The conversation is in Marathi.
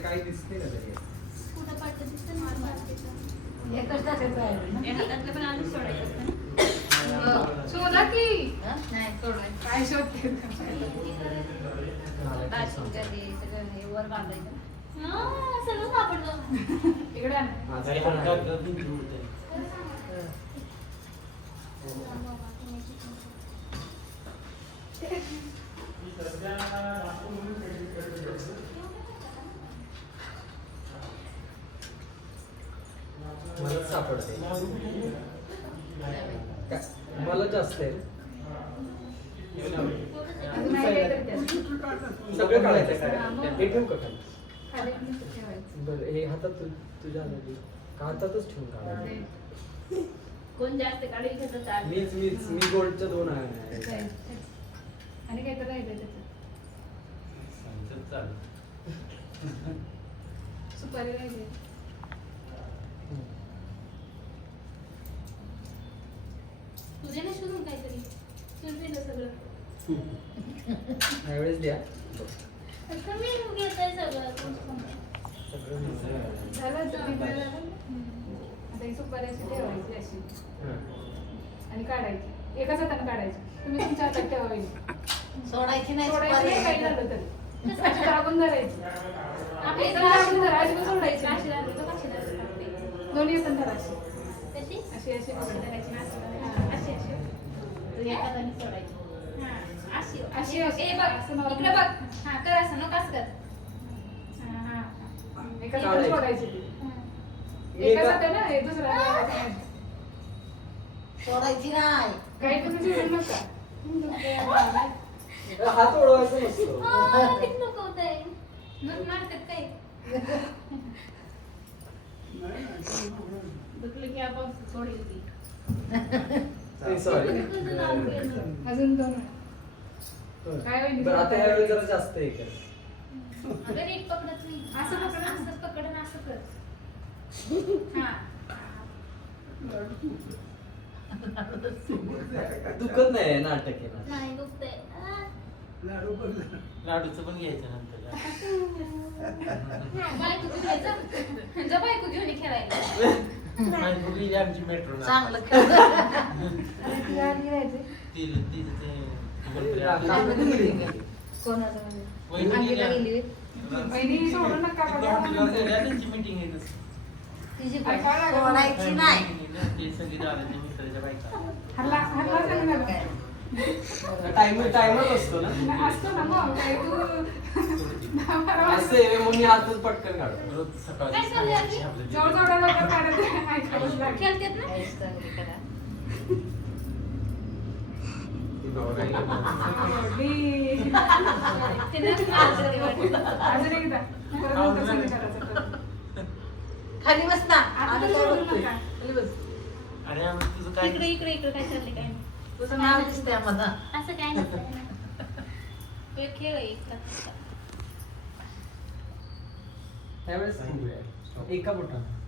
म्हणजे काही दिसते का तरी कुठं पाठवत दिसतं ना मार्केटला. एकच टाकायचं आहे ना? या हातातलं पण आणून सोडायचं असतं ना. शोधा की नाही सोडवायचं. काय शोधते बाशिंग कधी सगळं हे वर बांधायचं. हां, सगळं सापडलं. इकडे आण. माझा मला सापडते मला जास्त आहे अजून आहे काहीतरी त्यात. सगळं काढायचं काय हे ठेवू का खाली? खाली नुसतं ठेवायचं. बरं हे हातात तुझ्या हातात का हातातच ठेवून काढायचं कोण जास्त काढेल त्याचं चाल. मी गोल्डच्या 2 आहे आणि काहीतरी राहिलंय त्याच्यात. सुपारी राहिली. तुझे ना शोधून काहीतरी तुझं दिलं सगळं. त्यावेळेस द्या कमी घेताय सगळं तुमचं. झालं तर तिकडे झालं. आता ही सुपारी अशी ठेवायची अशी आणि काढायची. एकाच हाताने काढायची. तुम्ही तुमच्या हातात ठेवावी. सोडायची नाही सोडायची सुपारी. नाही काही झालं तर. अशी दाबून धरायची. आपल्या एकदा दाबून धरा, अशी पण सोडायची. काशी लागली तर काशी लागली. दोन्ही हाताने धरा अशी. कशी? अशी अशी पकडा. करायची ना असं. हां. अशी अशी. तू एका हाताने सोडायची. हां, अशी. अशी, अशी. ए बघ, असं मला- इकडे बघ. हां, कर असं, नको असं कर. हां, हां. एकाच हाताने सोडायची ती. मी एकाच एका- हाताने ना हे दुसऱ्या हाताने. सोडायची नाही. काही तुम्ही चिडू नका. हात ओढवायचा नसतो हां, किती नको होतंय. मग मारतात काय? दुखली की आपण सोडली ती. सॉरी तुझं नाव घे. अजून दोन. काय होईल? बरं आता ह्यावेळी जरा जास्त हे कर अगं नीट पकडत नाही. असं पकड. असं पकड आणि असं कर. हां. दुखत नाही नाटक आहे ना नाही दुखतंय. लाडूचं पण घ्यायचं नंतर बायको घेऊन यायचं. जा बायको घेऊन ये खेळायला. गेली आमची मेट्रो चांगलं खेळ. कोणाचं म्हणजे? अंकिता गेली. वहिनी सोडू नका बघा. त्यांची मीटिंग आहे तसं. तिची पण सोडायची नाही. ते सगळी दादाच्या मित्राच्या बायका हल्ला हल्ला सांगणार काय? टाइमच असतो ना असतो ना मग काय तू असते मग मी हातच पटकन काढतो रोज सकाळी काय चाललंय आजी? जवळ जवळ लवकर काढत ऐकावंच लागेल. खेळतात ना? काहीच चांगली करा. ते नवीन माणसं ते वाटतं. अजून एकदा परत नंतर सांगू करायचं परत. खाली बस ना. आता आणि तर काय सोडू बघतोय? नका. खाली बस. अरे आम्ही तुझं काय इकडे इकडे इकडे काय चाललंय काय नाही. तुझं नाव दिसतंय आम्हाला. असं काय नसतं. तो एक खेळ आहे इतका. त्यावेळेस एका बोटानं